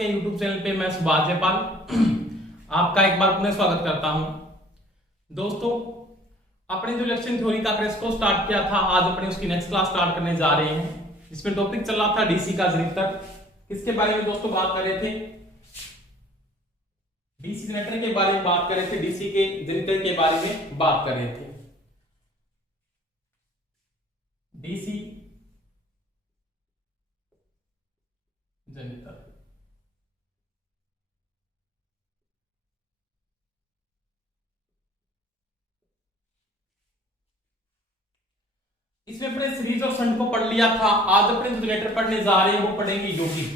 के YouTube channel पे मैं सुभाष जयपाल आपका एक बार पुनः स्वागत करता हूं। दोस्तों, अपने जो इलेक्शन थ्योरी का क्रेज को स्टार्ट किया था, आज अपने उसकी नेक्स्ट क्लास स्टार्ट करने जा रहे हैं। इसमें टॉपिक चल रहा था डीसी का जनरेटर। किसके बारे में दोस्तों बात कर रहे थे? डीसी जनरेटर के बारे में बात कर रहे थे, डीसी के जनरेटर के बारे में बात कर रहे थे। डीसी जनरेटर इसमें अपने सीरीज और शंट को पढ़ लिया था। आज अपने जो जनरेटर पढ़ने जा रहे हैं वो पढ़ेंगे यौगिक।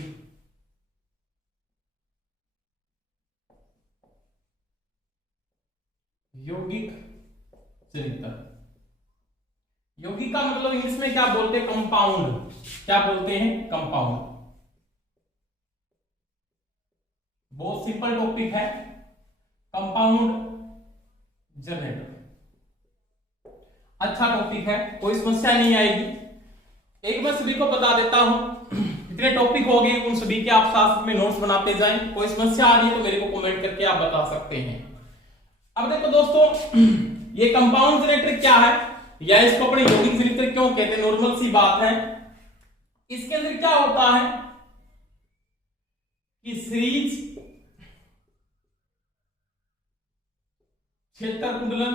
यौगिक जनरेटर। यौगिक का मतलब इंग्लिश में क्या बोलते हैं? कंपाउंड। क्या बोलते हैं? कंपाउंड। बहुत सिंपल टॉपिक है, कंपाउंड जनरेटर। अच्छा टॉपिक है, कोई समस्या नहीं आएगी। एक मैं सभी को बता देता हूं, जितने टॉपिक हो गए उन सभी के आप साथ में नोट्स बनाते जाएं। कोई समस्या आ रही है तो मेरे को कमेंट करके आप बता सकते हैं। अब देखो दोस्तों, ये कंपाउंड जनरेटर क्या है या इसको अपने यौगिक जनरेटर क्यों कहते हैं? नॉर्मल सी बात है। इसके अंदर क्या होता है कि सीरीज क्षेत्र कुंडलन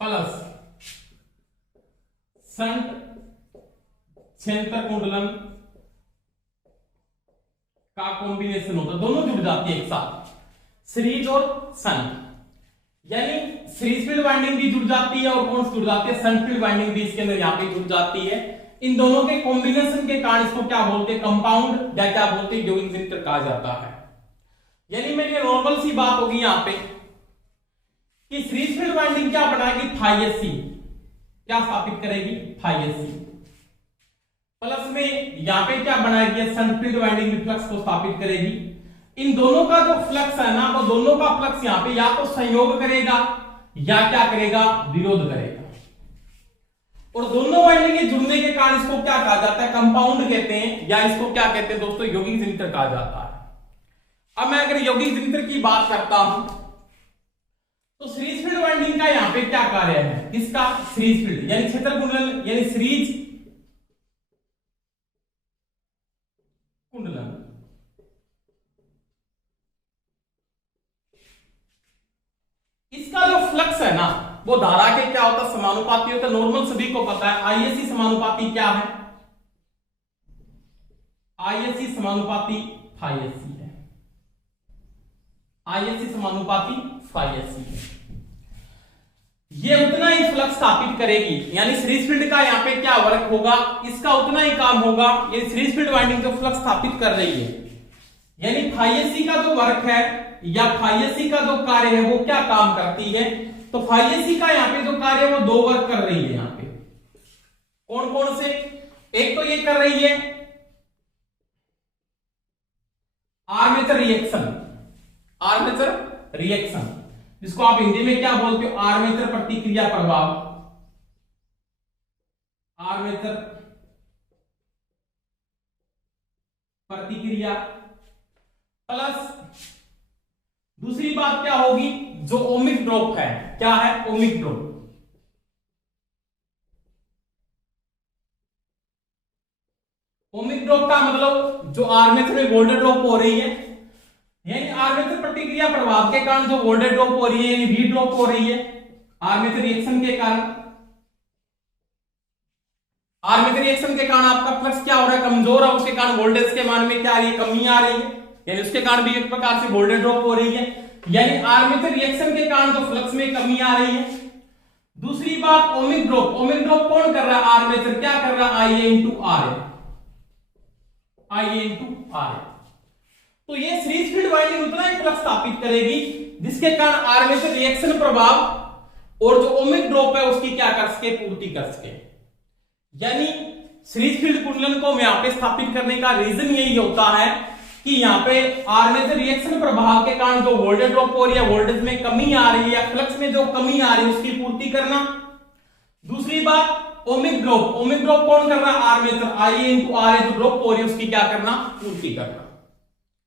प्लस शंट क्षेत्र कुंडलन का कॉम्बिनेशन होता है। दोनों जुड़ जाती है एक साथ, सीरीज और शंट। यानी सीरीज फील्ड वाइंडिंग भी जुड़ जाती है और कौन सी जुड़ जाती है? शंट फील्ड वाइंडिंग भी इसके अंदर यहां पे जुड़ जाती है। इन दोनों के कॉम्बिनेशन के कारण इसको क्या बोलते हैं? कंपाउंड या क्या बोलते हैं? यौगिक जनरेटर कहा जाता है। यानी मेरी नॉर्मल सी बात होगी यहां पे कि सीरीज फील्ड वाइंडिंग क्या बनाएगी? फाई क्या स्थापित करेगी? फाई प्लस में यहां पे क्या बनाएगी? शंट फील्ड वाइंडिंग फ्लक्स को स्थापित करेगी। इन दोनों का जो फ्लक्स है ना, वो दोनों का फ्लक्स यहां पे या तो संयोग करेगा या क्या करेगा? विरोध करेगा। और दोनों वाइंडिंग के जुड़ने के कारण इसको क्या कहा जाता है? कंपाउंड कहते हैं, या इसको क्या कहते हैं दोस्तों? यौगिक जनरेटर कहा जाता है। अब मैं अगर यौगिक जनरेटर की बात करता हूं तो सीरीज फील्ड वाइंडिंग का यहां पे क्या कार्य है? इसका सीरीज फील्ड यानी क्षेत्र कुंडलन यानी सीरीज कुंडलन। इसका जो फ्लक्स है ना, वो धारा के क्या होता है? समानुपाती होता है। नॉर्मल सभी को पता है, आईएससी समानुपाती क्या है? आईएससी समानुपाती फाईएससी है। आईएससी समानुपाती फाईएससी है। ये उतना ही फ्लक्स स्थापित करेगी, यानी सीरीज फील्ड का यहां पे क्या वर्क होगा? इसका उतना ही काम होगा। ये सीरीज फील्ड वाइंडिंग जो फ्लक्स स्थापित कर रही है, यानी फाईएससी का जो वर्क है या फाईएससी का जो कार्य है वो क्या काम करती है? तो फाईएससी का यहां पे जो कार्य है वो दो वर्क कर रही है। यहां पे कौन कौन से? एक तो ये कर रही है आर्मेचर रिएक्शन। आर्मेचर रिएक्शन जिसको आप हिंदी में क्या बोलते हो? आर्मेचर प्रतिक्रिया प्रभाव। आर्मेचर प्रतिक्रिया प्लस दूसरी बात क्या होगी? जो ओमिक ड्रॉप है। क्या है? Ohmic drop. ओमिक ड्रॉप का मतलब जो आर्मेचर में वोल्टेज ड्रॉप हो रही है, यानी आर्मेचर प्रतिक्रिया प्रभाव के कारण जो वोल्टेज ड्रॉप हो रही है यानी वी ड्रॉप हो रही है आर्मेचर रिएक्शन के कारण। आर्मेचर रिएक्शन के कारण आपका फ्लक्स क्या हो रहा है? कमजोर है। उसके कारण वोल्टेज के मान में क्या आ रही है? कमी आ रही है, यानी उसके कारण भी एक प्रकार से वोल्टेज ड्रॉप हो रही है। यानी आर्मेचर रिएक्शन के कारण जो फ्लक्स में कमी आ रही है। दूसरी बात ओमिक ड्रॉप। ओमिक ड्रॉप कौन कर रहा है? आर्मेचर क्या कर रहा है? आईए इंटू आर। आईए इंटू आर। तो ये सीरीज फील्ड वाइंडिंग उतना ही फ्लक्स स्थापित करेगी जिसके कारण आर्मेचर रिएक्शन प्रभाव और जो ओमिक ड्रॉप है उसकी क्या कर सके? पूर्ति कर सके। यानी सीरीज फील्ड कुंडलन को यहां पे स्थापित करने का रीजन यही होता है कि यहां पे आर्मेचर रिएक्शन प्रभाव के कारण जो वोल्टेज ड्रॉप हो रही है, वोल्टेज में कमी आ रही है या फ्लक्स में जो कमी आ रही है उसकी पूर्ति करना। दूसरी बात ओमिक ड्रॉप कौन कर रहा है? आर्मेचर, IA इंटू RA जो ड्रॉप हो रही है उसकी क्या करना? पूर्ति करना।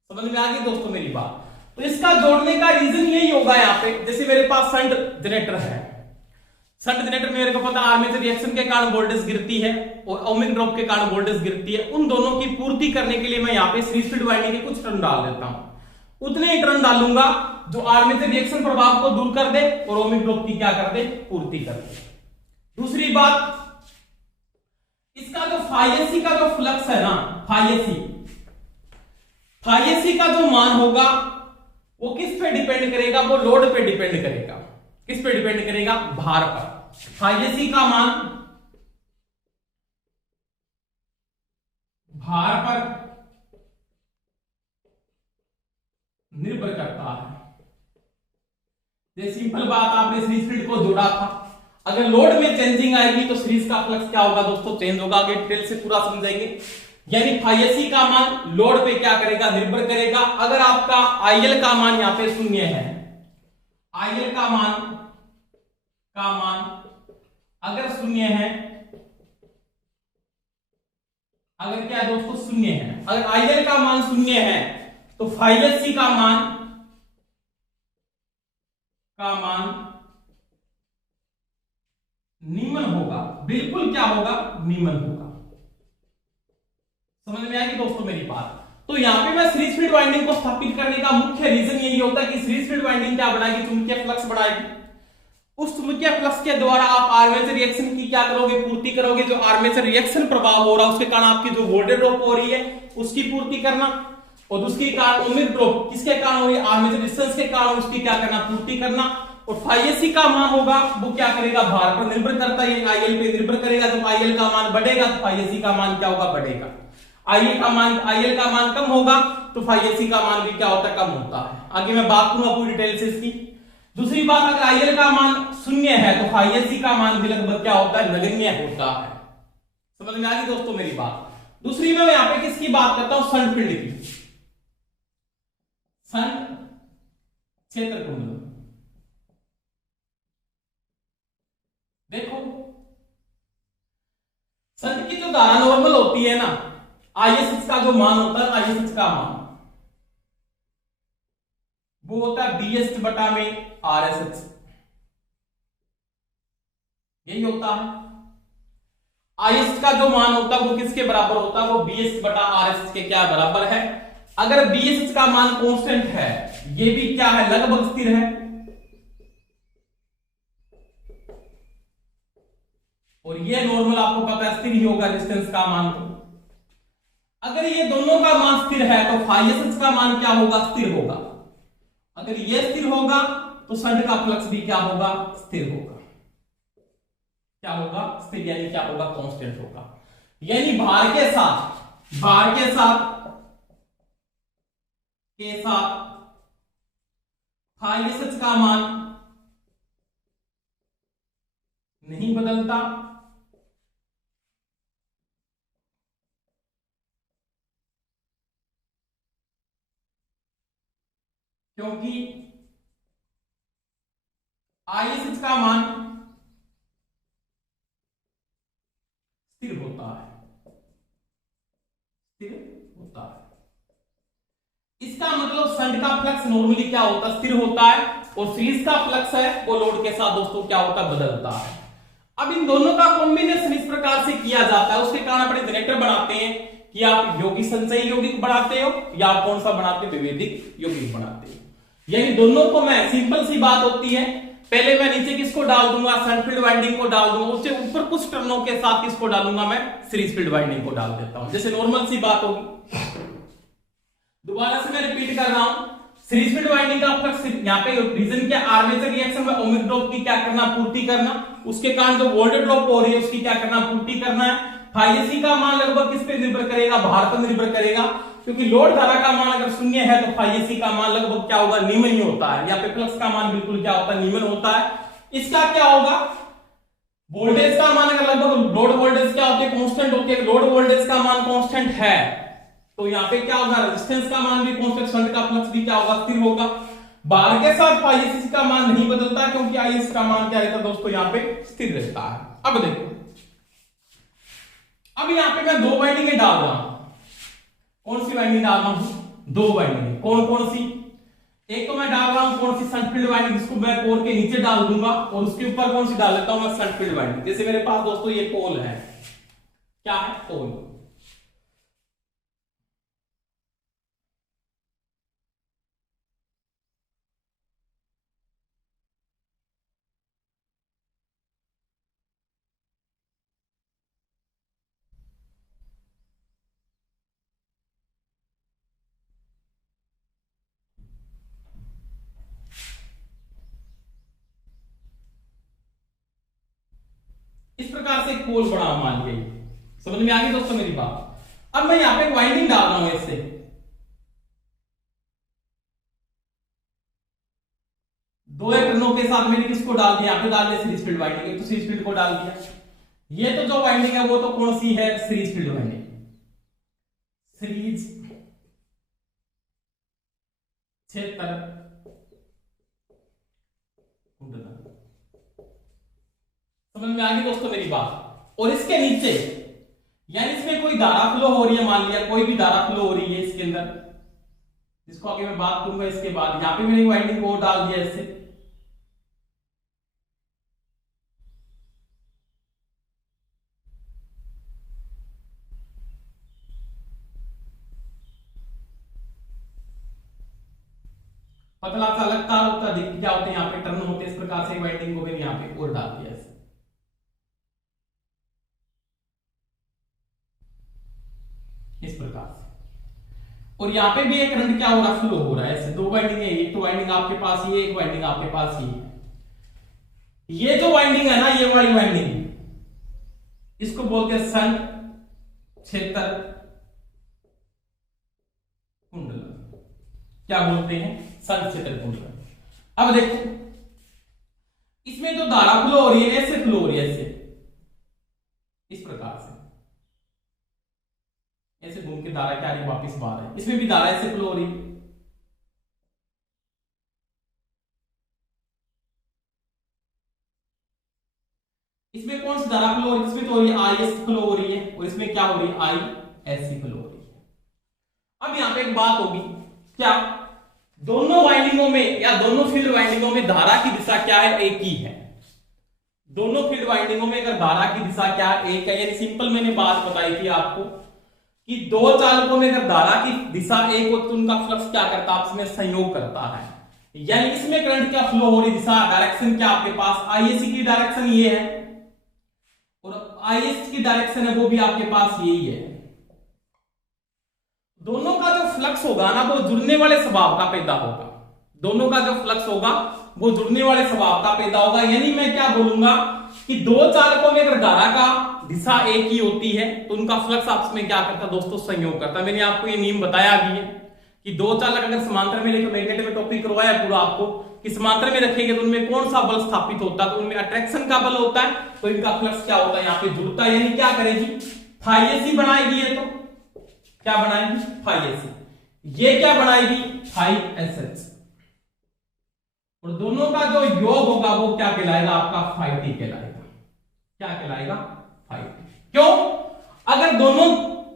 समझ में आ गई दोस्तों मेरी बात? तो इसका जोड़ने का रीजन यही होगा यहाँ पे, जैसे मेरे पास शंट जनरेटर है, शंट जनरेटर में मेरे को पता आर्मेचर रिएक्शन के कारण वोल्टेज गिरती है और ओमिक ड्रॉप के कारण वोल्टेज गिरती है। उन दोनों की पूर्ति करने के लिए मैं यहाँ पे सीरीज फील्ड वाइंडिंग के कुछ टर्न डाल देता हूं। उतने ही टर्न डालूंगा जो आर्मेचर रिएक्शन प्रभाव को दूर कर दे और ओमिक ड्रॉप की क्या कर दे? पूर्ति कर दे। दूसरी बात, इसका जो फाइएसी का जो फ्लक्स है ना, फाइएसी का जो मान होगा वो किस पे डिपेंड करेगा? वो लोड पे डिपेंड करेगा। किस पे डिपेंड करेगा? भार पर। फाइएसी का मान भार पर निर्भर करता है। ये सिंपल बात, आपने सीरीज फील्ड को जोड़ा था, अगर लोड में चेंजिंग आएगी तो सीरीज का फ्लक्स क्या होगा दोस्तों? चेंज होगा। आगे डिटेल से पूरा समझेंगे। यानी फाइएसी का मान लोड पे क्या करेगा? निर्भर करेगा। अगर आपका आईएल का मान यहां पे शून्य है, आईएल का मान अगर शून्य है, अगर क्या दोस्तों? शून्य है। अगर आईएल का मान शून्य है तो फाइएसी का मान निम्न होगा। बिल्कुल क्या होगा? निम्न होगा। समझ में आएगी दोस्तों मेरी बात? तो यहां पे मैं सीरीज फील्ड वाइंडिंग को स्थापित करने का मुख्य रीजन यही होता है कि सीरीज फील्ड वाइंडिंग क्या बढ़ाएगी? चुंबकीय फ्लक्स बढ़ाएगी। उस चुंबकीय फ्लक्स के द्वारा आप आर्मेचर रिएक्शन की क्या करोगे? पूर्ति करोगे। जो आर्मेचर रिएक्शन प्रभाव हो रहा है उसके कारण आपकी जो वोल्टेज ड्रॉप हो रही है उसकी पूर्ति करना, और दूसरी कारण ओमिक ड्रॉप किसके कारण हो रही है? आर्मेचर रेजिस्टेंस के कारण, उसकी क्या करना? पूर्ति करना। और फाइएसी का मान होगा वो क्या करेगा? भार पर निर्भर करता है, आईएल पे निर्भर करेगा। जब आईएल का मान बढ़ेगा तो फाइएसी का मान क्या होगा? बढ़ेगा। आईएल का मान कम होगा तो फाइएसी का मान भी क्या होता है? कम होता है। आगे मैं बात करूंगा पूरी डिटेल से इसकी। दूसरी बात, अगर आईएल का मान शून्य है तो फाइएसी का मान भी लगभग क्या होता है? नगण्य होता है। समझ में आ गई दोस्तों मेरी बात? दूसरी में मैं यहां पे किसकी बात करता हूं? शंट फील्ड की। शंट क्षेत्र कुंडल। देखो, शंट की जो धारा नॉर्मल होती है ना, आईएसएच का जो मान होता है, आईएसएच का मान वो होता है बीएस बटा में आरएसएच। यही होता है। आईएसएच का जो मान होता है वो किसके बराबर होता है? वो बीएस बटा आरएसएच के क्या बराबर है? अगर बीएसएच का मान कांस्टेंट है, ये भी क्या है? लगभग स्थिर है, और ये नॉर्मल आपको पता है स्थिर ही होगा रेजिस्टेंस का मान। तो अगर ये दोनों का मान स्थिर है तो फाइएसएच का मान क्या होगा? स्थिर होगा। अगर ये स्थिर होगा तो शंट का फ्लक्स भी क्या होगा? स्थिर होगा। क्या होगा? स्थिर, यानी क्या होगा? कांस्टेंट होगा। यानी भार के साथ फाइएसएच का मान नहीं बदलता, क्योंकि आईएसएच का मान स्थिर होता है। इसका मतलब शंट का फ्लक्स नॉर्मली क्या होता है? स्थिर होता है, और सीरीज का फ्लक्स है वो लोड के साथ दोस्तों क्या होता है? बदलता है। अब इन दोनों का कॉम्बिनेशन इस प्रकार से किया जाता है, उसके कारण अपने जनरेटर बनाते हैं कि आप यौगिक संचयी यौगिक बनाते हो या आप कौन सा बनाते हो? विभेदिक यौगिक बनाते हो। यानी दोनों को मैं, सिंपल सी बात होती है, पहले मैं नीचे किसको डाल दूंगा? शंट फील्ड वाइंडिंग को डाल दूंगा, उससे ऊपर कुछ टर्नों के साथ किसको डालूंगा? मैं सीरीज फील्ड वाइंडिंग को डाल देता हूं, जैसे नॉर्मल सी बात होगी। दोबारा से मैं रिपीट कर रहा हूं, सीरीज फील्ड वाइंडिंग का फ्लक्स यहाँ पे रीजन क्या? आर्मेचर रिएक्शन में ओमिक ड्रॉप की क्या करना? पूर्ति करना। उसके कारण जो वोल्टेज ड्रॉप हो रही है उसकी क्या करना? पूर्ति करना है। फाइएसी का मान लगभग किस पे निर्भर करेगा? भार पर निर्भर करेगा, क्योंकि लोड धारा का मान अगर शून्य है तो फाइएसी का मान लगभग क्या होगा? निम्न ही होता है। या पे फ्लक्स का मान बिल्कुल क्या होता है? निम्न होता है। इसका क्या होगा? वोल्टेज का मान अगर लगभग, लोड वोल्टेज क्या होती है? कांस्टेंट होती है। लोड वोल्टेज का मान कांस्टेंट है तो यहाँ पे क्या होगा? रेजिस्टेंस का मान भी कांस्टेंट, शंट का फ्लक्स भी क्या होगा? स्थिर होगा। भार के साथ फाइएसी का मान नहीं बदलता, क्योंकि आईएस का मान क्या रहता है दोस्तों? यहाँ पे स्थिर रहता है। अब देखो, अब यहाँ पे मैं दो बाइंडिंगें डाल रहा हूं। कौन सी बाइंडिंग डाल रहा हूं? दो बाइंडिंग। कौन कौन सी? एक तो मैं डाल रहा हूं कौन सी? शंट फील्ड बाइंडिंग, जिसको मैं कोर के नीचे डाल दूंगा, और उसके ऊपर कौन सी डाल देता हूं मैं? Shunt field binding. जैसे मेरे पास दोस्तों ये पोल है, क्या है? पोल। इस प्रकार से एक पोल बड़ा मान गई। समझ में आ गई दोस्तों मेरी बात? अब मैं यहां पे वाइंडिंग डाल रहा हूं इससे। दो इलेक्ट्रॉनों के साथ मैंने किसको डाल दिया? यहां पे डाल दिया सीरीज फील्ड वाइंडिंग। एक तो सीरीज फील्ड को डाल दिया। ये तो जो वाइंडिंग है वो तो कौन सी है? Series field winding. सीरीज क्षेत्र कुंडल। समझ में आ गई दोस्तों मेरी बात? और इसके नीचे यानी इसमें कोई धारा फ्लो हो रही है, मान लिया कोई भी धारा फ्लो हो रही है इसके अंदर, जिसको आगे मैं बात करूंगा इसके बाद। यहां पे मैंने वाइंडिंग को डाल दिया इससे। पतला सा लगता होता दिख क्या होते हैं यहाँ पे? टर्न होते हैं। इस प्रकार से वाइंडिंग को मैंने यहाँ पे और डाल दिया ऐसे। इस प्रकार से। और यहाँ पे भी एक करंट क्या हो रहा? फ्लो हो रहा है ऐसे। दो वाइंडिंग है, एक तो वाइंडिंग आपके पास ये, एक वाइंडिंग आपके पास ये है। ये जो वाइंडिंग है ना, ये वाली वाइंडिंग, इसको बोलते हैं शंट क्षेत्र कुंडल। क्या बोलते हैं? शंट क्षेत्र कुंडल। अब देखो इसमें जो धारा फ्लो हो रही है ऐसे फ्लो हो रही है ऐसे, इस प्रकार से ऐसे घूम के धारा क्या आ रही है? वापिस बाहर है। इसमें भी धारा ऐसे फ्लो हो रही है। इसमें कौन सी धारा फ्लो हो रही है? इसमें तो हो रही है आई एस फ्लो हो रही है, और इसमें क्या हो रही है? आई एस सी फ्लो हो रही है। अब यहां पे एक बात होगी, क्या दोनों वाइंडिंगों में या दोनों फील्ड वाइंडिंगों में धारा की दिशा क्या है? एक ही है। दोनों फील्ड वाइंडिंगों में अगर धारा की दिशा क्या है? एक है। यानी सिंपल मैंने बात बताई थी आपको कि दो चालकों में अगर धारा की दिशा एक हो तो उनका फ्लक्स क्या करता है? आपस में संयोग करता है। यानी इसमें करंट क्या फ्लो हो रही दिशा, डायरेक्शन क्या आपके पास? आईएससी की डायरेक्शन ये है, और आईएस की डायरेक्शन है वो भी आपके पास यही है। दोनों का जो फ्लक्स होगा ना वो जुड़ने वाले स्वभाव का पैदा होगा। दोनों का जो फ्लक्स होगा वो जुड़ने वाले स्वभाव का पैदा होगा। यानी मैं क्या बोलूंगा कि दो चालकों में अगर धारा का दिशा एक ही होती है तो उनका फ्लक्स आपस में क्या करता है दोस्तों? संयोग करता है। मैंने आपको ये नियम बताया भी है कि दो चालक अगर समांतर में लेकर मैग्नेट में टॉपिक करवाया पूरा आपको कि समांतर में रखेंगे तो उनमें कौन सा बल स्थापित होता है? तो उनमें अट्रैक्शन का बल होता है। तो इनका फ्लक्स क्या होता है? यहाँ पे जुड़ता है। यानी क्या करेगी? फाई बनाएगी। ये तो क्या बनाएगी? Phi S. ये क्या बनाएगी? Phi S H. और दोनों का जो योग होगा वो क्या कहलाएगा? आपका फाई टी कहलाएगा। क्या कहलाएगा? Phi T. क्यों? अगर दोनों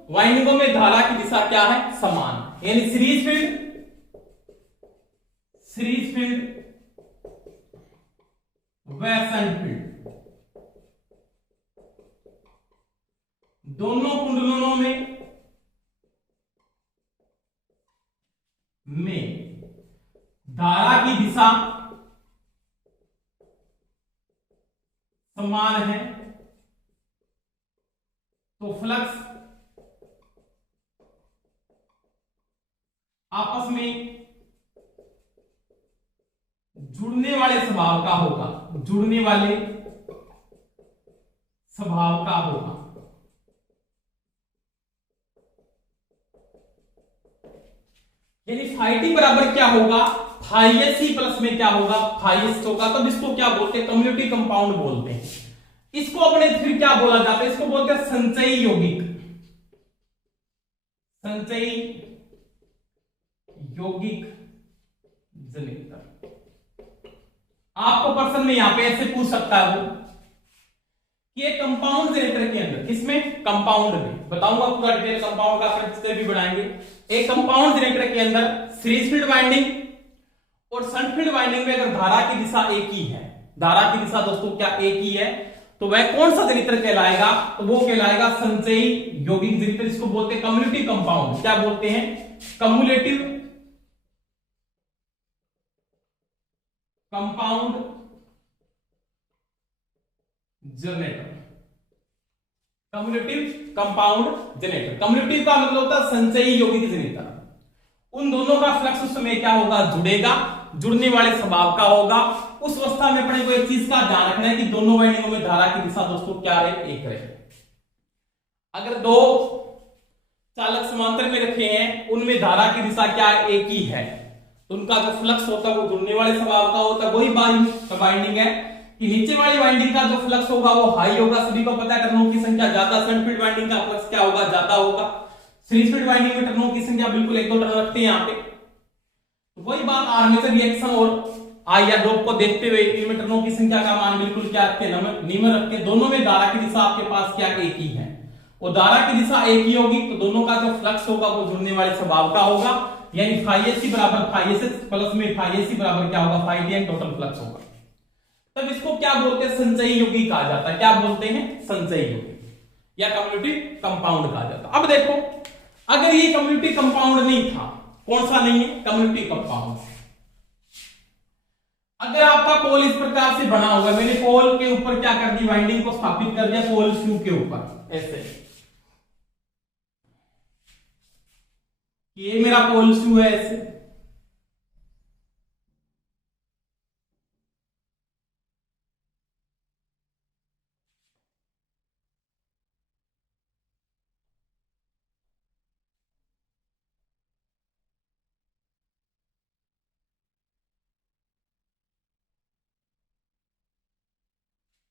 वाइंडिंगों में धारा की दिशा क्या है? समान। यानी सीरीज फील्ड व शंट फील्ड दोनों कुंडलों में धारा की दिशा समान है तो फ्लक्स आपस में जुड़ने वाले स्वभाव का होगा। जुड़ने वाले स्वभाव का होगा। यानी फाई टी बराबर क्या होगा? फाई एस सी प्लस में क्या होगा? फाई एस होगा। तो इसको क्या बोलते हैं? कम्युनिटी कंपाउंड बोलते हैं। इसको अपने फिर क्या बोला जाता है? इसको बोलते हैं संचयी यौगिक। संचयी यौगिक जनित्र। आपको प्रश्न में यहां पे ऐसे पूछ सकता है कि एक कंपाउंड जनरेटर के अंदर, किसमें, कंपाउंड में, बताऊंगा पूरा डिटेल कंपाउंड का, फिर भी बढ़ाएंगे। एक कंपाउंड जनरेटर के अंदर सीरीज फील्ड वाइंडिंग और शंट फील्ड वाइंडिंग में अगर धारा की दिशा एक ही है, धारा की दिशा दोस्तों क्या एक ही है, तो वह कौन सा जनरेटर कहलाएगा, तो वो कहलाएगा संचयी यौगिक जनरेटर, जिसको बोलते हैं कम्युलेटिव कंपाउंड। क्या बोलते हैं, cumulative compound generator. Cumulative compound generator, cumulative का मतलब होता है संचयी यौगिक जनरेटर। उन दोनों का फ्लक्स उस समय क्या होगा, जुड़ेगा, जुड़ने वाले स्वभाव का होगा। उस अवस्था में अपने को एक चीज का ध्यान रखना है कि दोनों वाइंडिंगों में धारा की दिशा दोस्तों क्या रहे, एक रहे। अगर दो चालक समांतर में रखे हैं, उनमें धारा की दिशा क्या एक ही है, तो उनका जो फ्लक्स होता है वो जुड़ने वाले स्वभाव का होता है। वही वाइंडिंग है कि नीचे वाली वाइंडिंग का जो फ्लक्स होगा वो हाई होगा, सभी को पता है टर्नों की संख्या ज्यादा, शंट फील्ड वाइंडिंग का फ्लक्स क्या होगा, ज्यादा होगा। सीरीज फील्ड वाइंडिंग में टर्नों की संख्या बिल्कुल एक दो टर्न रखते हैं यहाँ पे। वही बात आर्मेचर रिएक्शन और आई या ड्रॉप को देखते हुए इनमें टर्नों की संख्या का मान बिल्कुल क्या रखते हैं, निम्न रखते हैं। दोनों में धारा की दिशा आपके पास क्या एक ही है, और धारा की दिशा एक ही होगी तो दोनों का जो फ्लक्स होगा वो जुड़ने वाले स्वभाव का होगा, यानी फाइएसी बराबर फाइएसएस प्लस में फाइएसी बराबर क्या होगा, फाइडी टोटल फ्लक्स होगा। तब इसको क्या बोलते हैं, संचयी यौगिक कहा जाता है। क्या बोलते हैं, संचयी यौगिक या कम्युलेटिव कंपाउंड कहा जाता है। अब देखो, अगर ये कम्युलेटिव कंपाउंड नहीं था, कौन सा नहीं है, कम्युलेटिव कंपाउंड। अगर आपका पोल इस प्रकार से बना हुआ है, मैंने पोल के ऊपर क्या कर दी, वाइंडिंग को स्थापित कर दिया पोल Q के ऊपर, ऐसे ये मेरा पोल Q है ऐसे।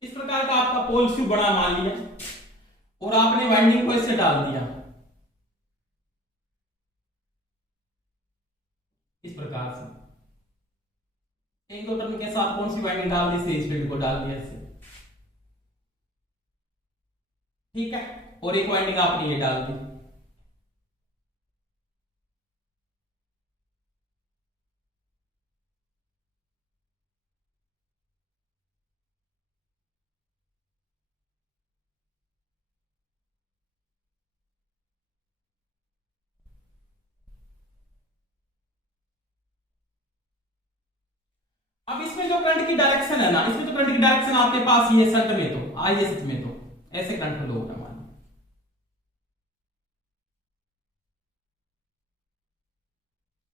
इस प्रकार का आपका पोल Q बड़ा मान लिया और आपने वाइंडिंग को ऐसे डाल दिया इस प्रकार से, एक दो टर्न के साथ कौन सी वाइंडिंग डाल दी, सीरीज फील्ड को डाल दिया ऐसे, ठीक है। और एक वाइंडिंग आपने ये डाल दी। अब इसमें जो करंट की डायरेक्शन है ना, इसमें जो करंट की डायरेक्शन आपके पास ये शंट में तो आईएसएच में तो ऐसे करंट फ्लो होगा, मान,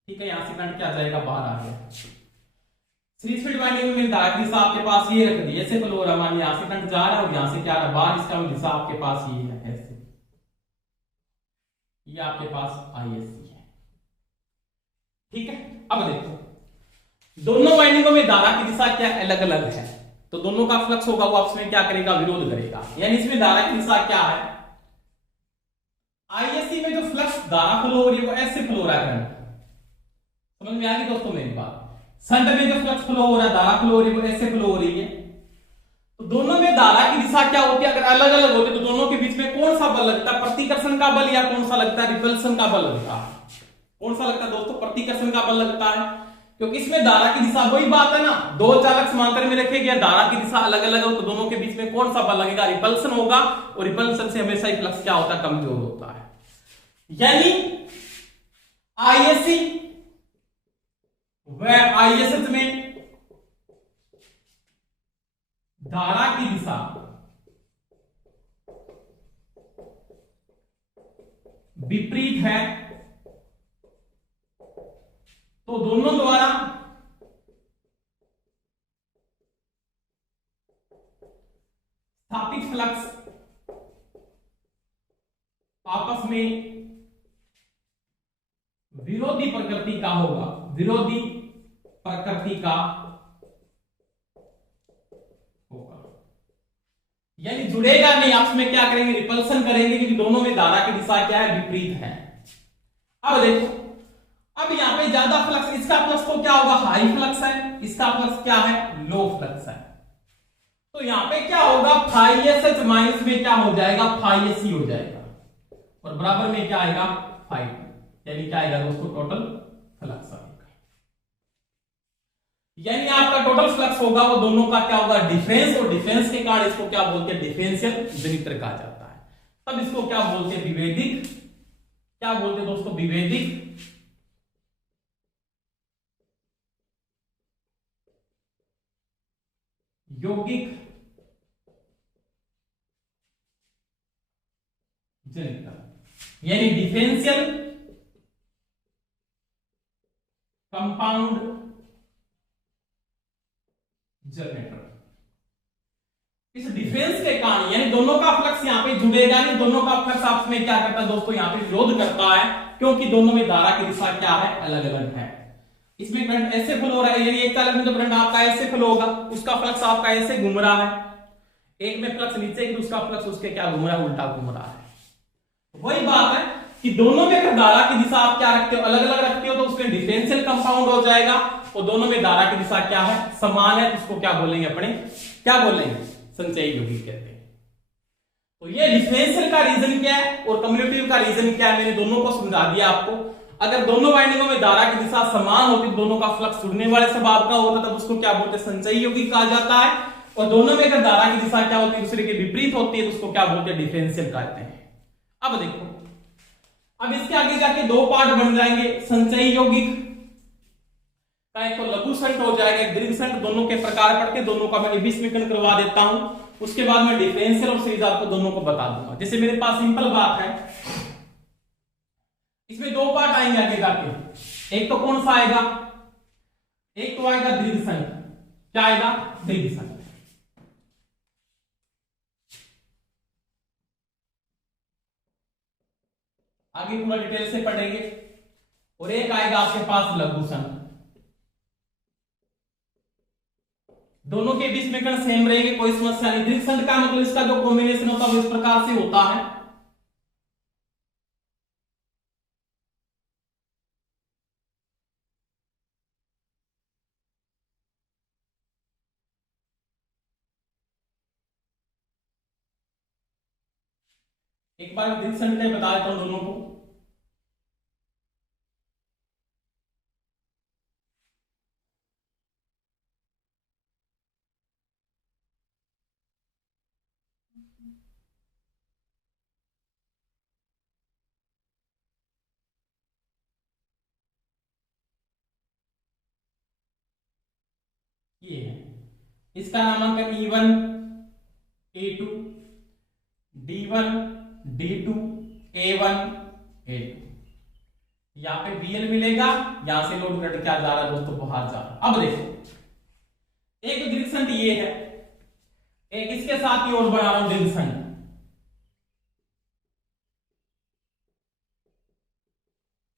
ठीक है। यहां से करंट क्या जाएगा, बाहर आ गया। सीरीज फील्ड वाइंडिंग में धारा की दिशा आपके पास ये रख दी, ऐसे फ्लो हो रहा, मान यहां से करंट जा रहा है और यहां से क्या आ रहा है, बाहर। इसका दिशा आपके पास ये है ऐसे, ये आपके पास आईएससी है, ठीक है। अब देखो, दोनों वाइंडिंगों में धारा की दिशा क्या अलग अलग है, तो दोनों का फ्लक्स होगा वो आपस में क्या करेगा, विरोध करेगा। यानी इसमें धारा की दिशा क्या है, आईएससी में जो फ्लक्स धारा फ्लो हो रही है वो ऐसे फ्लो हो रहा है, करंट समझ में आ गई दोस्तों मेरी बात। शंट में जो फ्लक्स फ्लो हो रहा है, धारा फ्लो हो रही है वो ऐसे फ्लो हो रही है। तो दोनों में धारा की दिशा क्या होती है, अगर अलग अलग होते तो दोनों के बीच में कौन सा बल लगता है, प्रतिकर्षण का बल, या कौन सा लगता है, रिपल्सन का बल लगता है। कौन सा लगता है दोस्तों, प्रतिकर्षण का बल लगता है, क्योंकि इसमें धारा की दिशा, वही बात है ना, दो चालक समांतर में रखे गए, धारा की दिशा अलग अलग हो तो दोनों के बीच में कौन सा बल लगेगा, रिपल्सन होगा, और रिपल्सन से हमेशा ही फ्लक्स क्या होता है, कमजोर होता है। यानी आईएससी व आईएसएच में धारा की दिशा विपरीत है, तो दोनों द्वारा स्थापित फ्लक्स आपस में विरोधी प्रकृति का होगा, विरोधी प्रकृति का होगा, यानी जुड़ेगा नहीं, आपस में क्या करेंगे, रिपल्सन करेंगे, क्योंकि दोनों में धारा की दिशा क्या है, विपरीत है। अब देखो, अब यहां पे ज्यादा फ्लक्स, इसका फ्लक्स तो क्या होगा, हाई फ्लक्स है, इसका फ्लक्स क्या है, लो फ्लक्स है। तो यहां पे क्या होगा, फाई एस एच माइनस में क्या हो जाएगा, फाई एस सी हो जाएगा, और बराबर में क्या आएगा, फाई, यानी क्या आएगा दोस्तों, टोटल फ्लक्स आएगा। यानी आपका टोटल फ्लक्स होगा वो दोनों का क्या होगा, डिफरेंस, और डिफरेंस के कारण इसको क्या बोलते हैं, डिफरेंशियल जनित्र कहा जाता है। तब इसको क्या बोलते हैं, विभेदिक, क्या बोलते हैं दोस्तों, विभेदिक यौगिक जनित्र, यानी डिफरेंशियल कंपाउंड जनरेटर। इस डिफरेंस के कारण यानी दोनों का फ्लक्स यहां पे जुड़ेगा नहीं, दोनों का फ्लक्स आपस में क्या करता है दोस्तों, यहां पे विरोध करता है, क्योंकि दोनों में धारा की दिशा क्या है, अलग अलग है। इसमें करंट ऐसे फ्लो हो रहा है, यानी एक चालक में तो करंट आपका ऐसे फ्लो होगा, उसका फ्लक्स आपका ऐसे घूम रहा है, एक में फ्लक्स नीचे की, उसका फ्लक्स उसके क्या घूम रहा है, उल्टा घूम रहा है। वही बात है कि दोनों में अगर धारा की दिशा आप क्या रखते हो, अलग अलग रखते हो, तो उसमें डिफरेंशियल कंपाउंड हो जाएगा, और दोनों में धारा की दिशा क्या है, समान है, उसको क्या बोलेंगे अपने, क्या बोलेंगे, संचयी यौगिक कहते हैं। तो ये डिफरेंशियल का रीजन क्या है और कम्युटेटिव का रीजन क्या है, मैंने दोनों को समझा दिया आपको। अगर दोनों वाइंडिंगों में धारा की दिशा समान होती, दोनों का फ्लक्स जुड़ने वाले स्वभाव का होता, तब उसको क्या बोलते हैं, संचयी यौगिक कहा जाता है। और दोनों में अगर धारा की दिशा क्या होती है, दूसरे के विपरीत होती है, तो उसको क्या बोलते हैं, डिफरेंशियल कहते हैं। अब देखो, अब इसके आगे जाके दो पार्ट बन जाएंगे संचयी यौगिक का, एक तो लघु संट हो जाएगा, एक दीर्घ संट, दोनों के प्रकार पढ़ के दोनों का मैं एबीसमीकरण करवा देता हूं, उसके बाद मैं डिफरेंशियल और सीरीज आपको दोनों को बता दूंगा। जैसे मेरे पास सिंपल बात है, इसमें दो पार्ट आएंगे आगे जाके, एक तो कौन सा आएगा, एक तो आएगा दीर्घ संट, क्या आएगा, दीर्घ संट, आगे पूरा डिटेल से पढ़ेंगे, और एक आएगा आपके पास लघु संट। दोनों के बीच में कण सेम रहेंगे, कोई समस्या नहीं। दीर्घ संट का मतलब इसका जो कॉम्बिनेशन होता है वो इस प्रकार से होता है, एक बार दीर्घ संट का बता देता हूं दोनों को। ये है, इसका नामांकन E1 A2 D1 D2 A1 A2, यहां पे BL मिलेगा, यहां से लोड करंट क्या जा रहा है दोस्तों, बाहर जा रहा है। अब देखो, एक दीर्घ संट ये है, एक इसके साथ ही और बना रहा हूं दीर्घ संट,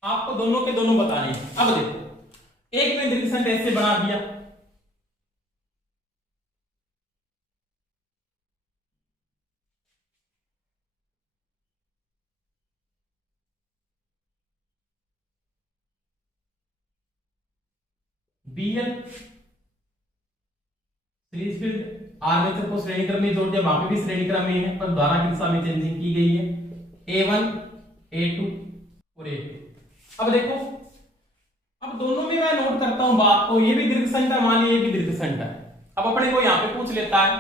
आपको दोनों के दोनों बताने हैं। अब देखो, एक में दीर्घ संट ऐसे बना दिया, BL सीरीज फील्ड आर्मेचर को श्रेणी क्रम में जोड़ दिया, वहां पे भी श्रेणी क्रम में है, पर धारा की दिशा में चेंजिंग की गई है, A1 A2 और A2। अब देखो, अब दोनों में मैं नोट करता हूं बात को, ये भी दीर्घ संट है, मान लीजिए ये भी दीर्घ संट है। अब अपने को यहां पे पूछ लेता है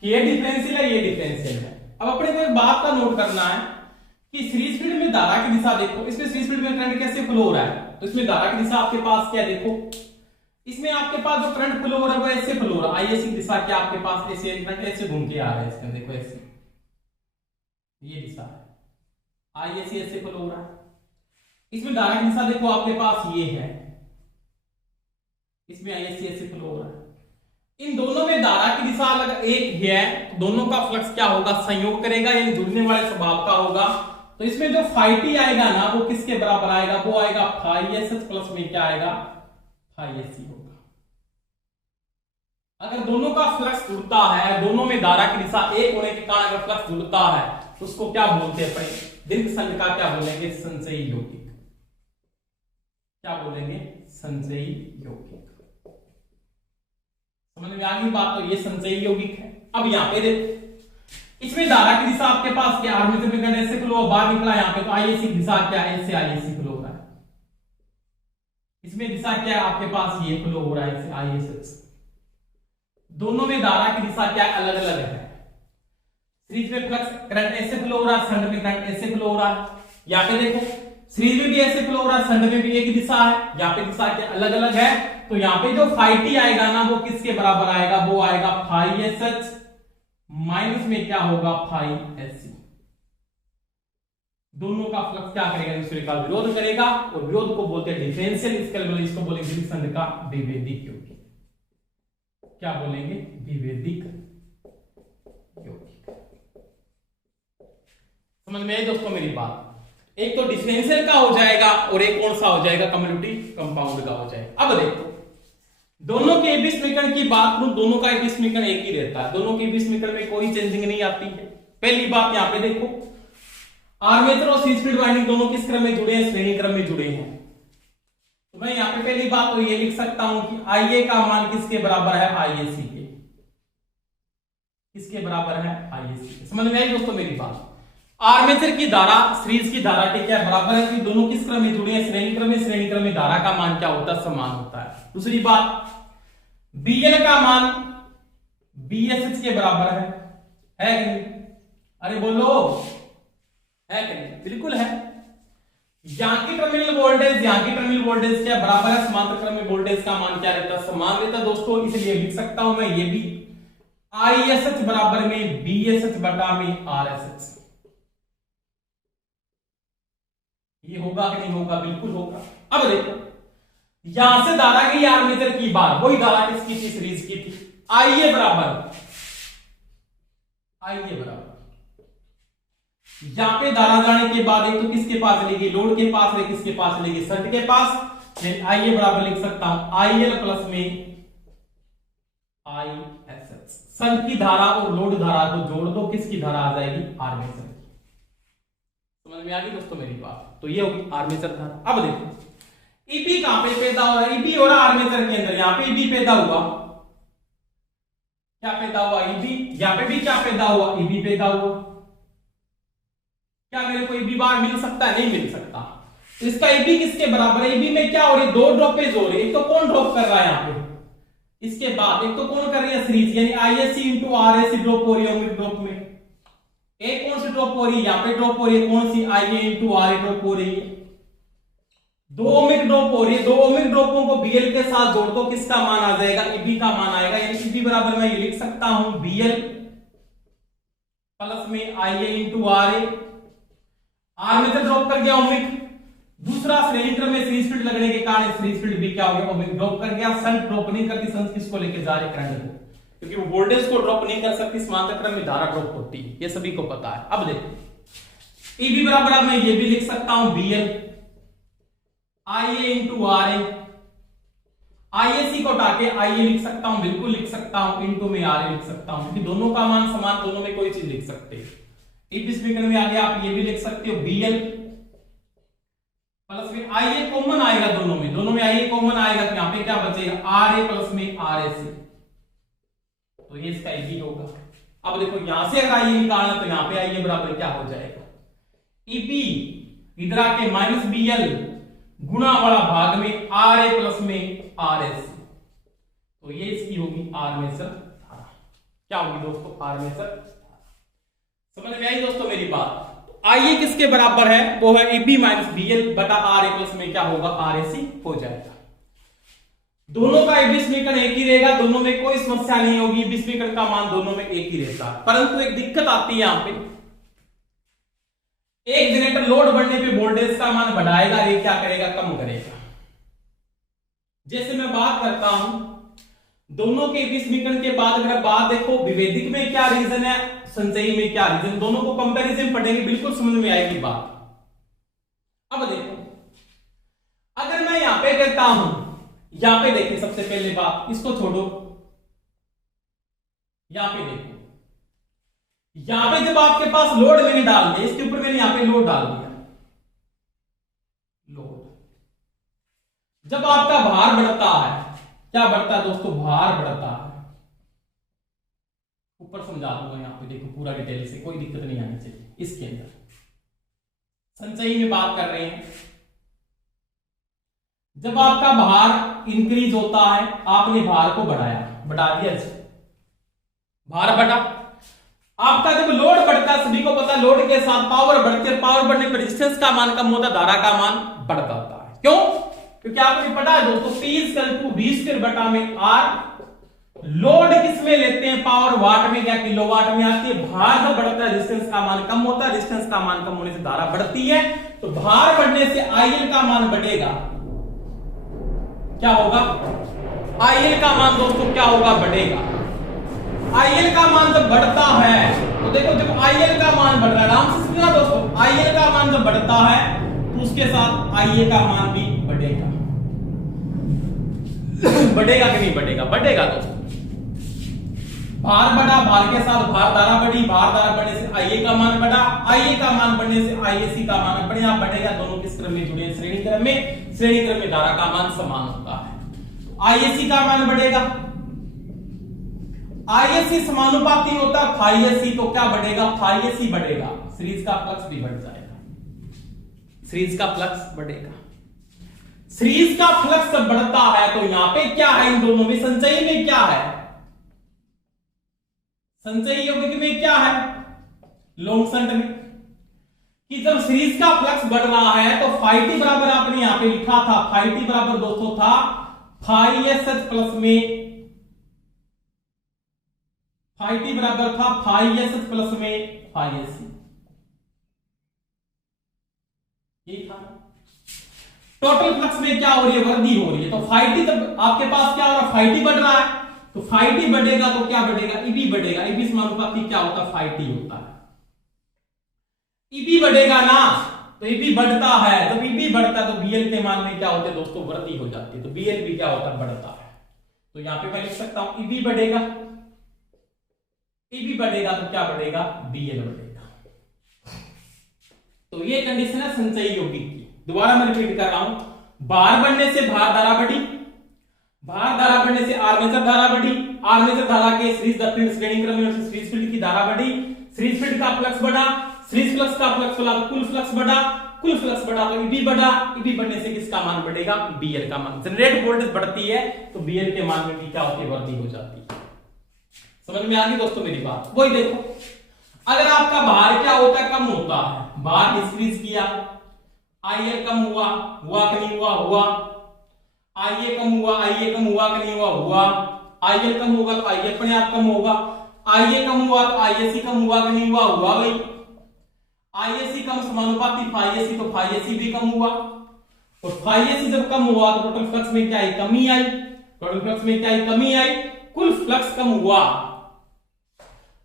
कि ये डिफरेंशियल है, ये डिफरेंशियल है। अब अपने को एक बात का नोट करना है कि सीरीज फील्ड में धारा की दिशा देखो, इसमें सीरीज फील्ड में करंट कैसे फ्लो हो रहा है, तो इसमें धारा की दिशा आपके पास क्या है, देखो इसमें आपके पास जो करंट फ्लो हो रहा है वो ऐसे फ्लो हो रहा है, आईएससी दिशा क्या आपके पास ऐसे करंट ऐसे घूम के आ रहा है, इसमें देखो ऐसे, ये दिशा है, आईएससी ऐसे फ्लो हो रहा है। इसमें धारा की दिशा देखो आपके पास ये है, इसमें आईएससी ऐसे फ्लो हो रहा है। इन दोनों में धारा की दिशा अलग एक है, तो दोनों का फ्लक्स क्या होगा, संयोग करेगा, यानी जुड़ने वाले स्वभाव का होगा। तो इसमें जो फाई टी आएगा ना, वो किसके बराबर आएगा, वो आएगा फाई एस एच प्लस में क्या आएगा, फाई एस सी होगा। अगर दोनों का फ्लक्स जुड़ता है, दोनों में धारा की दिशा एक होने के कारण अगर फ्लक्स जुड़ता है, तो उसको क्या बोलते हैं अपने, दीर्घ संट का क्या बोलेंगे, संचयी यौगिक, क्या बोलेंगे, संचयी यौगिक। समझ में आ गई बात, तो ये संचयी यौगिक है। अब यहाँ पे देखो, इसमें धारा की दिशा आपके पास क्या, आर्मेचर में करंट ऐसे फ्लो बाहर निकला यहाँ पे, तो आईएसी की दिशा क्या है, इससे आईएसी फ्लो हो रहा है। इसमें दिशा क्या है आपके पास, ये फ्लो हो रहा है इससे आईएसएच। दोनों में धारा की दिशा क्या है, अलग अलग है। सीरीज में फ्लक्स करंट ऐसे फ्लो हो रहा है, शंट में करंट ऐसे फ्लो हो रहा है। यहाँ पे देखो सीरीज में भी ऐसे फ्लो हो रहा है, शंट में भी एक दिशा है, यहाँ पे दिशा क्या अलग अलग है। तो यहाँ पे जो फाई टी आएगा ना वो किसके बराबर आएगा, वो आएगा फाई एस एच माइनस में क्या होगा फाई एस सी। दोनों का फ्लक्स क्या करेगा, दूसरे का विरोध करेगा, और विरोध को बोलते हैं डिफरेंशियल, इसको बोलेंगे शंट का विभेदिक योग। क्या बोलेंगे, विभेदिक योग। समझ में आई दोस्तों मेरी बात। एक तो डिफरेंशियल का हो जाएगा और एक कौन सा हो जाएगा, कम्युनिटी कंपाउंड का हो जाएगा। अब देखो दोनों के बीच समीकरण की बात करूं, दोनों का बीच समीकरण एक ही रहता है, दोनों के बीच समीकरण में कोई चेंजिंग नहीं आती है। पहली बात यहां पे देखो, आर्मेचर और सीरीज फील्ड वाइंडिंग दोनों किस क्रम में जुड़े हैं, श्रेणी क्रम में जुड़े हैं। तो मैं यहां पे पहली बात तो ये लिख सकता हूं कि आईए का मान किसके बराबर है, आईएसी के। किसके बराबर है, आईएसी के। समझ में आई दोस्तों मेरी बात। आर्मेचर की धारा सीरीज की धारा के क्या बराबर है, कि दोनों किस क्रम में जुड़े हैं, श्रेणी क्रम में। श्रेणी क्रम में धारा का मान क्या होता है, समान होता है। दूसरी बात, बीएल का मान बीएसएच के बराबर है कि नहीं, अरे बोलो है कि नहीं, बिल्कुल है। यहां की टर्मिनल वोल्टेज यहां की टर्मिनल वोल्टेज क्या बराबर है, समांतर क्रम में वोल्टेज का मान क्या रहता है, समान रहता है दोस्तों। इसलिए लिख सकता हूं मैं ये भी आईएसएच बराबर में बीएसएच बटा में आरएसएच। ये होगा कि नहीं होगा, बिल्कुल होगा। अब देखो यहां से धारा गई आर्मेचर की बात, वही धारा किसकी थी, सीरीज की थी। आईए बराबर यहां पे धारा जाने के बाद एक तो किसके पास लेगी, लोड के पास, है किसके पास लेगी, शंट के पास। आईए बराबर लिख सकता हूं आईएल प्लस में आईएसएच। शंट की धारा और लोड धारा को जोड़ दो, किसकी धारा आ जाएगी, आर्मेचर की। समझ में आ गई दोस्तों मेरी बात। तो ये होगी आर्मेचर धारा। अब देखो ईबी कहां पे पैदा हो रहा है, ईबी हो रहा है आर्मेचर के अंदर। यहां पे ईबी पैदा हुआ, क्या पैदा हुआ, ईबी। यहां पे भी क्या पैदा हुआ, ईबी पैदा हुआ। क्या मेरे को ईबी बार मिल सकता है, नहीं मिल सकता। तो इसका ईबी किसके बराबर है, ईबी में क्या हो रही है, दो ड्रॉपेज हो रही है। एक तो कौन ड्रॉप कर रहा है यहां पे, इसके बाद एक तो कौन कर रही है, सीरीज, यानी आईएससी इंटू आरएससी ड्रॉप हो रही है ओमिक ड्रॉप में। एक कौन सी ड्रॉप हो रही है, यहां पे ड्रॉप हो रही है, कौन सी, आईए इंटू आरए ड्रॉप हो रही है। दो ओमिक ड्रॉप हो रही है, दो ओमिक ड्रॉपों को बीएल के साथ जोड़ दो, किसका मान आ जाएगा, ईबी का मान आएगा। यानी ईबी बराबर मैं ये लिख सकता हूं बीएल प्लस में आईए इंटू आरए। आर्मेचर ड्रॉप कर गया ओमिक, दूसरा श्रेणी क्रम में सीरीज फील्ड लगने के कारण सीरीज फील्ड भी क्या हो गया, ओमिक ड्रॉप कर गया। शंट ड्रॉप नहीं करती, शंट किसको लेके जा रहे, करंट को, क्योंकि वो वोल्टेज को ड्रॉप नहीं कर सकती, समांतर क्रम में धारा ड्रॉप होती है, ये सभी को पता है। अब देखो ईबी बराबर मैं ये भी लिख सकता हूं बीएल आईए इंटू आरए। आईएसी को हटा के आईए लिख सकता हूं, बिल्कुल लिख सकता हूं, इंटू में आरए लिख सकता हूं, क्योंकि दोनों का मान समान, दोनों में कोई चीज लिख सकते हैं। इस समीकरण में आगे आप ये भी लिख सकते हो बीएल प्लस में आईए कॉमन आएगा, दोनों में आईए कॉमन आएगा, तो यहां पे क्या बचेगा, आरए प्लस में आरएसी। तो ये इसका ईबी होगा। अब देखो यहां से अगर आईए निकालना तो यहां पे आईए बराबर क्या हो जाएगा, ईबी इधर आके माइनस बीएल गुणा वाला भाग में आरए प्लस में आरएसी। तो ये इसकी होगी आर्मेचर धारा। क्या होगी दोस्तों, आर्मेचर धारा। समझ में आई दोस्तों मेरी बात। तो आईए किसके बराबर है, वो है ईबी माइनस बीएल बटा आरए प्लस में क्या होगा, आरएसी हो जाएगा। दोनों का ईबी समीकरण एक ही रहेगा, दोनों में कोई समस्या नहीं होगी, ईबी समीकरण का मान दोनों में एक ही रहता है। परंतु एक दिक्कत आती है यहां पे, एक जनरेटर लोड बढ़ने पे वोल्टेज का मान बढ़ाएगा, ये क्या करेगा, कम करेगा। जैसे मैं बात करता हूं दोनों के बीच समीकरण के बाद, अगर बात देखो विभेदिक में क्या रीजन है, संचयी में क्या रीजन, दोनों को कंपैरिजन पढ़ेंगे, बिल्कुल समझ में आएगी बात। अब देखो अगर मैं यहां पे कहता हूं, यहां पे देखिए सबसे पहले बात, इसको छोड़ो, यहां पे देखो, यहां पे जब आपके पास लोड मैंने डाल दिया, इसके ऊपर मैंने यहां पे लोड डाल दिया, लोड, जब आपका भार बढ़ता है, क्या बढ़ता है दोस्तों, भार बढ़ता है, ऊपर समझा दूंगा यहाँ पे, देखो पूरा डिटेल से, कोई दिक्कत नहीं आनी चाहिए। इसके अंदर संचयी में बात कर रहे हैं, जब आपका भार इंक्रीज होता है, आपने भार को बढ़ाया, बढ़ा दिया जी, भार बढ़ा। आपका जब लोड बढ़ता है, सभी को पता है लोड के साथ पावर बढ़ती है, पावर बढ़ने पर रेजिस्टेंस का मान कम होता है, धारा का मान बढ़ता होता है। क्यों? क्योंकि आपने पढ़ा है दोस्तों, P/V² बटा में R। लोड किस में लेते हैं? पावर वाट में या किलोवाट में आती है। भार जब बढ़ता है, रेजिस्टेंस का मान कम होता है, रेजिस्टेंस का मान कम होने से धारा बढ़ती है, तो भार बढ़ने से IL का मान बढ़ेगा। क्या होगा? IL का मान दोस्तों क्या होगा? बढ़ेगा। IL का मान जब बढ़ता है, तो देखो जब IL का मान बढ़ रहा है, आराम से समझना दोस्तों, IL का मान जब बढ़ता है तो उसके साथ IA का मान भी बढ़ेगा। बढ़ेगा कि नहीं बढ़ेगा? बढ़ेगा दोस्तों। भार बढ़ा, भार के साथ भार धारा बढ़ी, भार धारा बढ़ने से IA का मान बढ़ा, IA का मान बढ़ने से ISC का मान बढ़ेगा। बढ़ेगा, दोनों किस क्रम में जुड़े हैं? श्रेणी क्रम में। श्रेणी क्रम में धारा का मान समान होता है, ISC का मान बढ़ेगा। ISC समानुपाती होता है phi-SC, तो क्या बढ़ेगा? phi-SC बढ़ेगा, सीरीज का फ्लक्स भी बढ़ जाएगा, सीरीज का फ्लक्स बढ़ेगा। सीरीज का फ्लक्स जब बढ़ता है तो यहां पे क्या है? इन दोनों में, संचयी में क्या है? संचयी यौगिक में क्या है? लॉन्ग शंट में, कि जब सीरीज का फ्लक्स बढ़ रहा है तो phi-t बराबर आपने यहां पे लिखा था, phi-t बराबर दोस्तों था phi-SH प्लस में, phi-t बराबर था phi-SH प्लस में phi-SC, ये था। टोटल फ्लक्स में क्या हो रही है? वृद्धि हो रही है। तो phi-t जब आपके पास क्या हो रहा है? phi-t बढ़ रहा है, तो phi-t बढ़ेगा तो क्या बढ़ेगा? EB बढ़ेगा। EB समानुपाती क्या होता है? phi-t होता है। EB बढ़ेगा ना, तो EB बढ़ता है, जब EB बढ़ता है तो BL के मान में क्या होते हैं दोस्तों? वृद्धि हो जाती है, तो BL भी क्या होता है? बढ़ता है। तो यहां पे मैं लिख सकता हूं EB बढ़ेगा, EB बढ़ेगा तो क्या बढ़ेगा? BL बढ़ेगा। तो ये कंडीशन है संचयी यौगिक की। दोबारा मैं रिपीट कर रहा हूं, भार बढ़ने से भार धारा बढ़ी, भार धारा बढ़ने से आर्मेचर धारा बढ़ी, आर्मेचर धारा के सीरीज फील्ड श्रेणी क्रम में सीरीज फील्ड की धारा बढ़ी, सीरीज फील्ड का फ्लक्स बढ़ा, सीरीज फ्लक्स का फ्लक्स बढ़ा तो कुल फ्लक्स बढ़ा, कुल फ्लक्स बढ़ा तो EB बढ़ा, EB बढ़ने से किसका मान बढ़ेगा? BL का मान। जनरेट वोल्टेज बढ़ती है तो BL के मान में भी क्या होती है? वृद्धि हो जाती है। समझ में आ गई दोस्तों मेरी बात? वही देखो, अगर आपका भार क्या होता है? कम होता है, भार डिक्रीज किया, IL कम हुआ, हुआ कि नहीं हुआ? हुआ। IA कम हुआ, IA कम हुआ कि नहीं हुआ? हुआ। IL कम होगा तो IA अपने आप कम होगा, IA कम हुआ तो ISC कम हुआ कि नहीं हुआ? हुआ भाई। ISC कम समानुपाती phi-SC, तो phi-SC भी कम हुआ, और phi-SC जब कम हुआ तो टोटल फ्लक्स में क्या आई? कमी आई। टोटल फ्लक्स में क्या आई? कमी आई। कुल फ्लक्स कम हुआ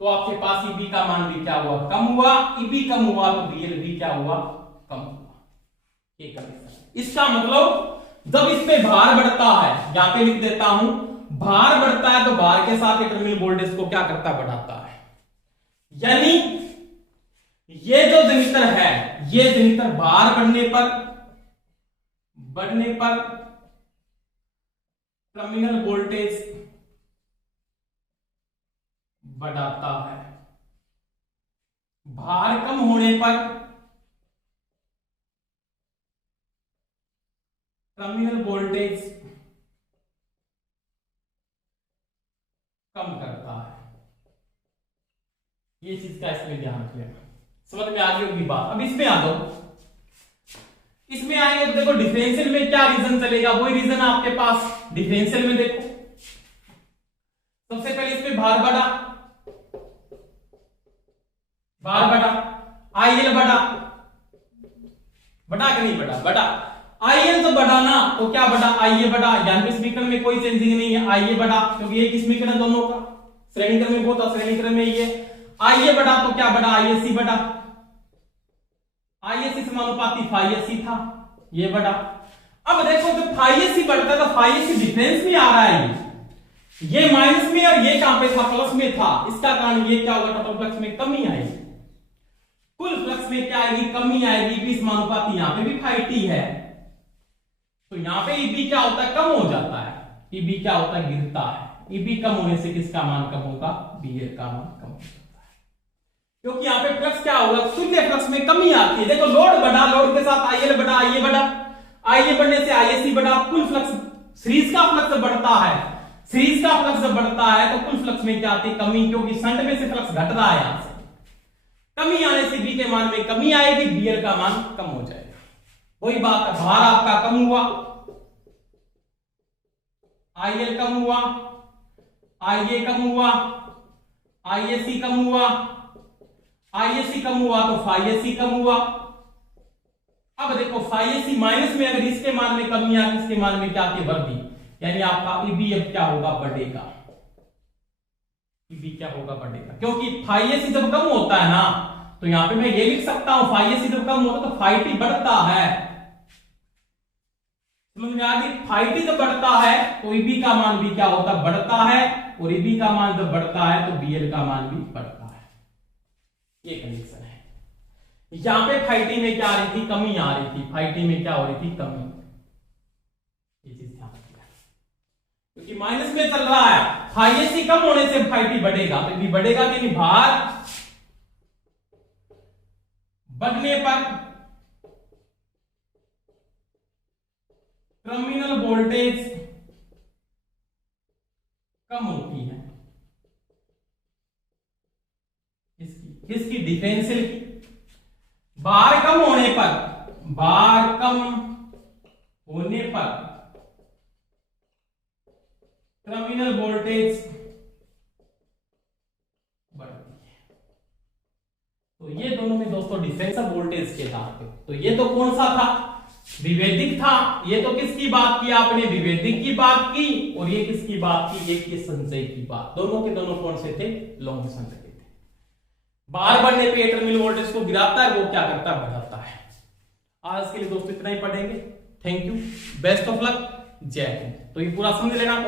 तो आपके पास EB का मान भी क्या हुआ? कम हुआ। EB कम हुआ तो BL भी क्या हुआ? कम हुआ। ये कंडीशन। इसका मतलब जब इसमें भार बढ़ता है, यहां पे लिख देता हूं, भार बढ़ता है तो भार के साथ टर्मिनल वोल्टेज को क्या करता? बढ़ाता है। यानी ये जो जनित्र है, ये जनित्र भार बढ़ने पर टर्मिनल वोल्टेज बढ़ाता है, भार कम होने पर टर्मिनल वोल्टेज कम करता है। ये चीज का इसमें ध्यान रखना। समझ में आ गई होगी बात? अब इसमें आ जाओ, इसमें आएंगे तो देखो डिफरेंशियल में क्या रीजन चलेगा? वही रीजन आपके पास डिफरेंशियल में देखो, सबसे पहले इसमें भार बढ़ा, भार बढ़ा, IL बढ़ा, बढ़ा कि नहीं बढ़ा? बढ़ा। IL तो बढ़ा ना, तो क्या बढ़ा? IA बढ़ा। यानी कि समीकरण में कोई चेंजिंग नहीं है, IA बढ़ा, क्योंकि एक समीकरण दोनों का श्रेणी क्रम में वो था, श्रेणी क्रम में ये IA बढ़ा तो क्या बढ़ा? ISC बढ़ा। ISC समानुपाती phi-SC था, ये बढ़ा। अब देखो जब phi-SC बढ़ता है तो phi-SC डिफरेंस में आ रहा है, ये माइनस में और ये कहां पे था? प्लस में था। इसका कारण ये क्या होगा? टोटल फ्लक्स में कमी आएगी, कुल फ्लक्स में क्या आएगी? कमी आएगी। EB समानुपाती, यहां पे भी phi-t है, तो यहां पे EB क्या होता है? कम हो जाता है। ईबी क्या होता है, गिरता है। ईबी कम होने से किसका मान कम होगा, बीएल का मान कम हो सकता है, क्योंकि यहाँ पे फ्लक्स क्या होगा, शून्य फ्लक्स में कमी आती है। देखो लोड बढ़ा, लोड के साथ आईएल बढ़ा, आईए बढ़ा, आईए बढ़ने से आईएसी बढ़ा, कुल फ्लक्स सीरीज का फ्लक्स बढ़ता है, सीरीज का फ्लक्स बढ़ता है तो कुल फ्लक्स में क्या आती है, कमी, क्योंकि शंट में से फ्लक्स घट रहा है, यहां से कमी आने से बी के मान में कमी आएगी, बीएल का मान कम हो जाएगा। वही बात है, भार आपका कम हुआ, आईएल कम हुआ, आईए कम हुआ, आईएसी कम हुआ, आईएसी कम हुआ तो फाईएसी कम हुआ। अब देखो फाईएसी माइनस में अगर इसके मान में कमी आ, इसके मान में क्या आती है, वृद्धि, यानी आपका ईबी अब क्या होगा, बढ़ेगा। ईबी क्या होगा, बढ़ेगा, क्योंकि फाईएसी जब कम होता है ना, तो यहां पे मैं ये लिख सकता हूं फाईएसी जब कम होता है तो फाईटी बढ़ता है। समझ में आ गई, फाईटी जब बढ़ता है तो ईबी का मान भी क्या होता है, बढ़ता है, और ईबी का मान जब बढ़ता है तो बीएल का मान भी बढ़ता है। ये कंडीशन है। यहां पे फाईटी में क्या आ रही थी, कमी आ रही थी, फाईटी में क्या हो रही थी, कमी। ये चीज ध्यान रखिएगा, क्योंकि माइनस में चल रहा है, फाईएसी कम होने से फाईटी बढ़ेगा, तो भी बढ़ेगा कि नहीं, भार बढ़ने पर टर्मिनल वोल्टेज कम होती है, किसकी, डिफरेंशियल की। भार कम होने पर, भार कम होने पर टर्मिनल वोल्टेज बढ़ती है। तो ये दोनों में दोस्तों डिफरेंशियल वोल्टेज के आधार पे, तो ये तो कौन सा था, विभेदिक था। ये तो किसकी बात की आपने, विभेदिक की बात की, और ये किसकी बात की, एक ये संचय की बात। दोनों के दोनों कौन से थे, लॉन्ग संचय थे। बार बढ़ने पे टर्मिनल वोल्टेज को गिराता है, वो क्या करता है, बढ़ाता है। आज के लिए दोस्तों इतना ही पढ़ेंगे। Thank you, best of luck, जय हिंद। तो ये पूरा समझ लेना।